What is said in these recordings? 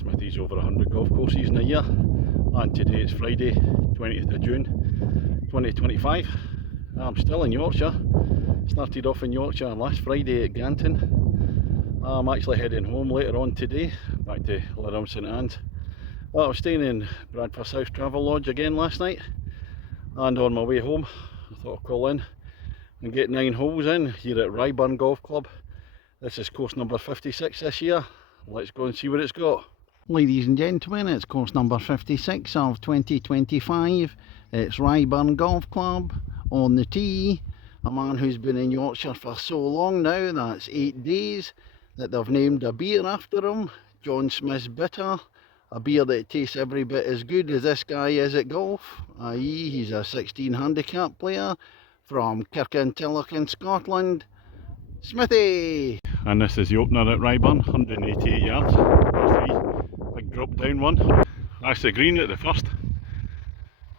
Smithy's over 100 golf courses in a year, and today it's Friday 20th of June 2025. I'm still in Yorkshire. Started off in Yorkshire last Friday at Ganton. I'm actually heading home later on today, back to Lyrum St Anne's. Well, I was staying in Bradford South Travel Lodge again last night, and on my way home I thought I'd call in and get 9 holes in here at Ryburn Golf Club. This is course number 56 this year. Let's go and see what it's got. Ladies and gentlemen, it's course number 56 of 2025. It's Ryburn Golf Club. On the tee, a man who's been in Yorkshire for so long now, that's 8 days, that they've named a beer after him, John Smith's Bitter. A beer that tastes every bit as good as this guy is at golf, i.e. he's a 16 handicap player from Kirkintilloch in Scotland, Smithy! And this is the opener at Ryburn, 188 yards, par 3, big drop down one. That's the green at the first.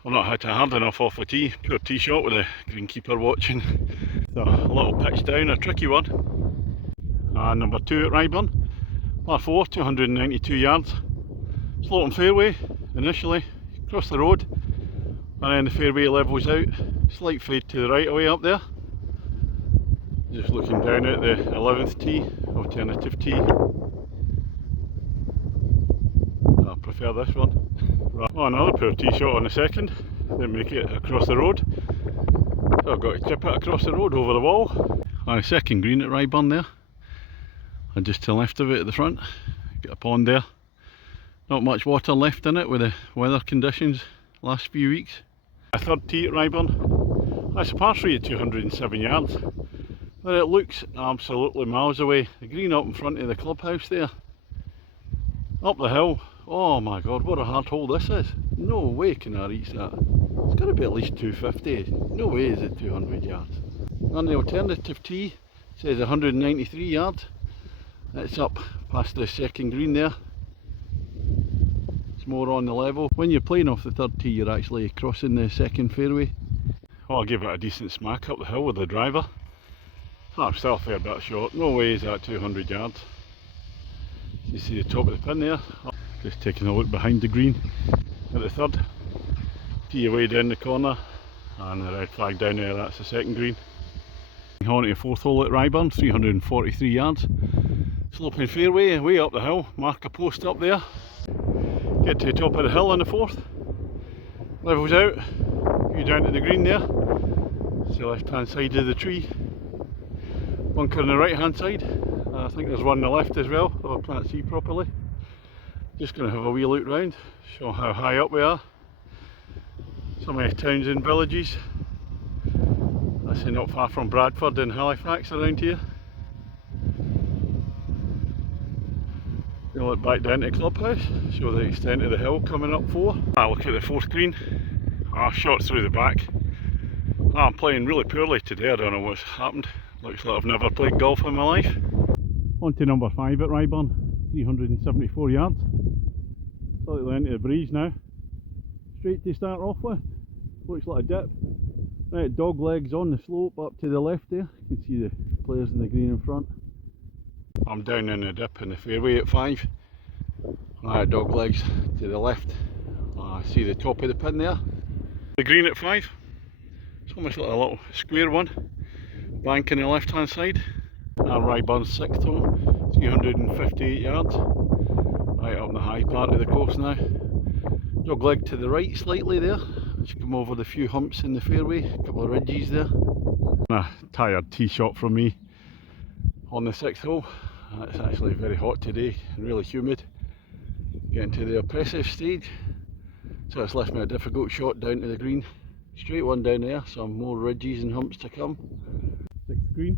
I've not hit it hard enough off the tee, poor tee shot with the greenkeeper watching. So a little pitch down, a tricky one. And number 2 at Ryburn, par 4, 292 yards. Sloping fairway initially, across the road, and then the fairway levels out, slight fade to the right away up there. Just looking down at the 11th tee, alternative tee. I prefer this one. Right. Oh, another poor tee shot on the second, didn't make it across the road, so I've got to chip it across the road over the wall. On a second green at Ryburn there, and just to the left of it at the front, got a pond there. Not much water left in it with the weather conditions last few weeks. A third tee at Ryburn. That's a par 3 at 207 yards. But it looks absolutely miles away. The green up in front of the clubhouse there. Up the hill. Oh my god, what a hard hole this is. No way can I reach that. It's got to be at least 250. No way is it 200 yards. And the alternative tee says 193 yards. It's up past the second green there. It's more on the level. When you're playing off the third tee, you're actually crossing the second fairway. Oh, I'll give it a decent smack up the hill with the driver. I'm still a fair bit short. No way is that 200 yards. You see the top of the pin there. Just taking a look behind the green at the third. Tee away down the corner, and the red flag down there, that's the second green. On to the fourth hole at Ryburn, 343 yards. Sloping fairway, way up the hill, mark a post up there. Get to the top of the hill on the fourth, levels out, view down to the green there, it's the left hand side of the tree, bunker on the right hand side, I think there's one on the left as well, though I can't see properly. Just going to have a wee look round, show how high up we are. Some of the towns and villages, that's not far from Bradford and Halifax around here. We'll look back down to the clubhouse, show the extent of the hill coming up for. Look at the fourth green. Shot through the back. I'm playing really poorly today, I don't know what's happened. Looks like I've never played golf in my life. On to number 5 at Ryburn, 374 yards. Slightly into the breeze now. Straight to start off with. Looks like a dip. Right, dog legs on the slope up to the left there. You can see the players in the green in front. I'm down in the dip in the fairway at 5. Dog legs to the left. I see the top of the pin there. The green at 5. It's almost like a little square one. Bank on the left hand side. Ryburn's 6th hole, 358 yards. Right up the high part of the course now. Dog leg to the right slightly there. As you come over the few humps in the fairway, a couple of ridges there. A tired tee shot from me on the 6th hole. It's actually very hot today and really humid. Getting to the oppressive stage, so it's left me a difficult shot down to the green. Straight one down there, some more ridges and humps to come. 6th green.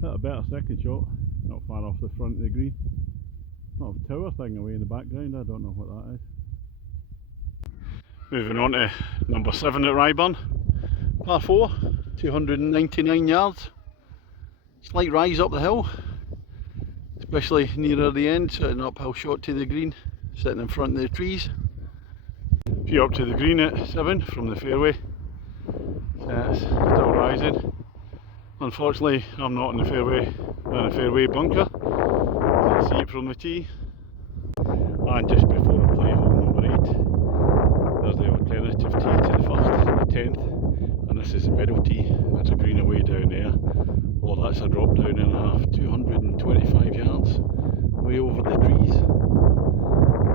Hit a better second shot, not far off the front of the green. Not a tower thing away in the background, I don't know what that is. Moving on to number 7 at Ryburn. Par 4, 299 yards. Slight rise up the hill, especially nearer the end, so an uphill shot to the green, sitting in front of the trees. Few up to the green at 7 from the fairway, so it's still rising. Unfortunately, I'm not in the fairway bunker. You can see it from the tee. And just before I play hole number 8, there's the alternative tee to the first, the 10th, and this is the middle tee. That's a green away down there. Oh, that's a drop down and a half, 225 yards, way over the trees.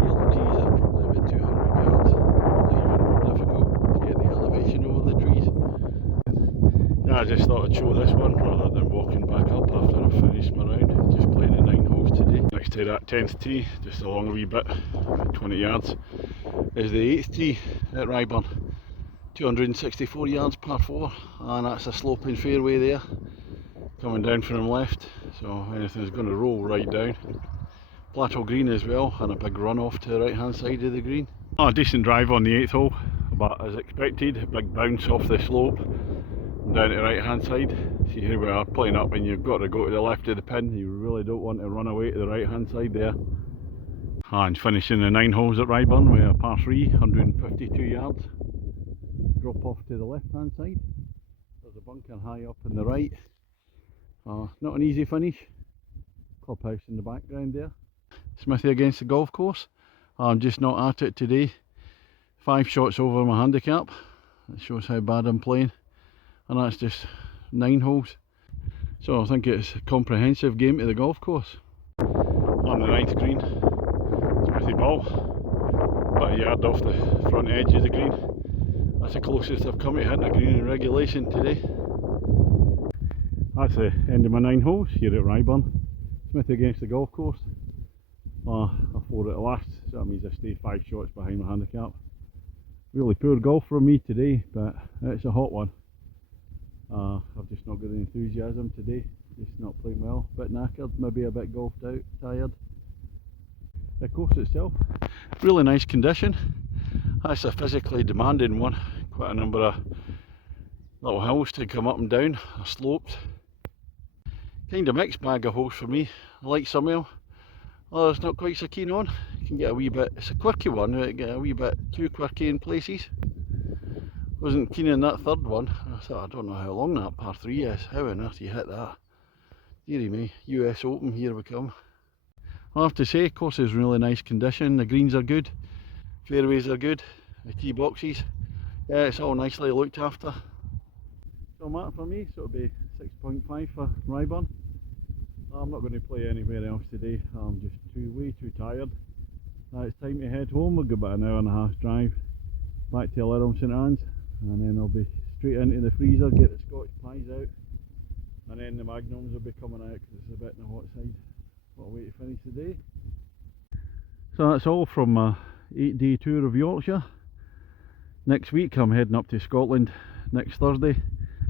Yellow tees are probably about 200 yards, probably even more difficult to get the elevation over the trees. Yeah, I just thought I'd show this one rather than walking back up after I've finished my round. Just playing the 9 holes today. Next to that 10th tee, just along a wee bit, about 20 yards, is the 8th tee at Ryburn. 264 yards par 4, and that's a sloping fairway there, coming down from left, so anything's going to roll right down. Plateau green as well, and a big run off to the right hand side of the green. Oh, a decent drive on the 8th hole, but as expected, a big bounce off the slope down to the right hand side. See, here we are playing up and you've got to go to the left of the pin. You really don't want to run away to the right hand side there. And finishing the 9 holes at Ryburn with a par 3, 152 yards. Drop off to the left hand side. There's a bunker high up on the right. Not an easy finish. Clubhouse in the background there. Smithy against the golf course. I'm just not at it today. 5 shots over my handicap. That shows how bad I'm playing. And that's just 9 holes. So I think it's a comprehensive game to the golf course. On the 9th green, Smithy ball, about a yard off the front edge of the green. That's the closest I've come to hitting a green in regulation today. That's the end of my 9 holes here at Ryburn. Smithy against the golf course. I 4 at the last, so that means I stay 5 shots behind my handicap. Really poor golf from me today, but it's a hot one. I've just not got the enthusiasm today, just not playing well, a bit knackered, maybe a bit golfed out, tired. The course itself, really nice condition. That's a physically demanding one, quite a number of little hills to come up and down, slopes. Kind of mixed bag of holes for me. I like some of them, others not quite so keen on. You can get a wee bit, it's a quirky one, but get a wee bit too quirky in places. Wasn't keen on that third one. I thought, I don't know how long that par 3 is. How on earth you hit that? Dearie me, US Open, here we come. I have to say, course is really nice condition. The greens are good, fairways are good, the tee boxes. Yeah, it's all nicely looked after. So that for me, so it'll be 6.5 for Ryburn. I'm not going to play anywhere else today. I'm just way too tired. Now it's time to head home. We've got about an hour and a half drive back to Lyrum St Anne's. And then I'll be straight into the freezer, get the Scotch pies out, and then the Magnums will be coming out because it's a bit on the hot side. What a way to finish the day. So that's all from my 8-day tour of Yorkshire. Next week I'm heading up to Scotland next Thursday,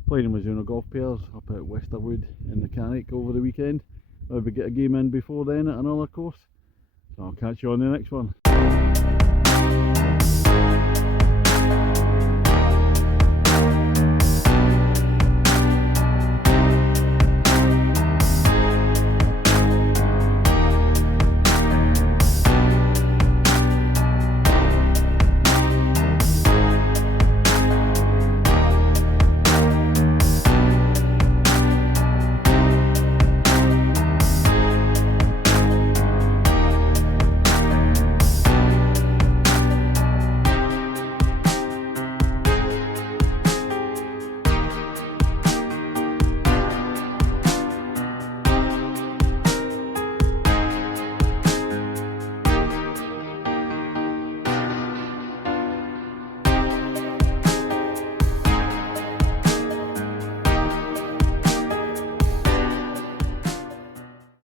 playing in Mizuno golf pairs up at Westerwood in the Carrick over the weekend. Maybe get a game in before then at another course. So I'll catch you on the next one.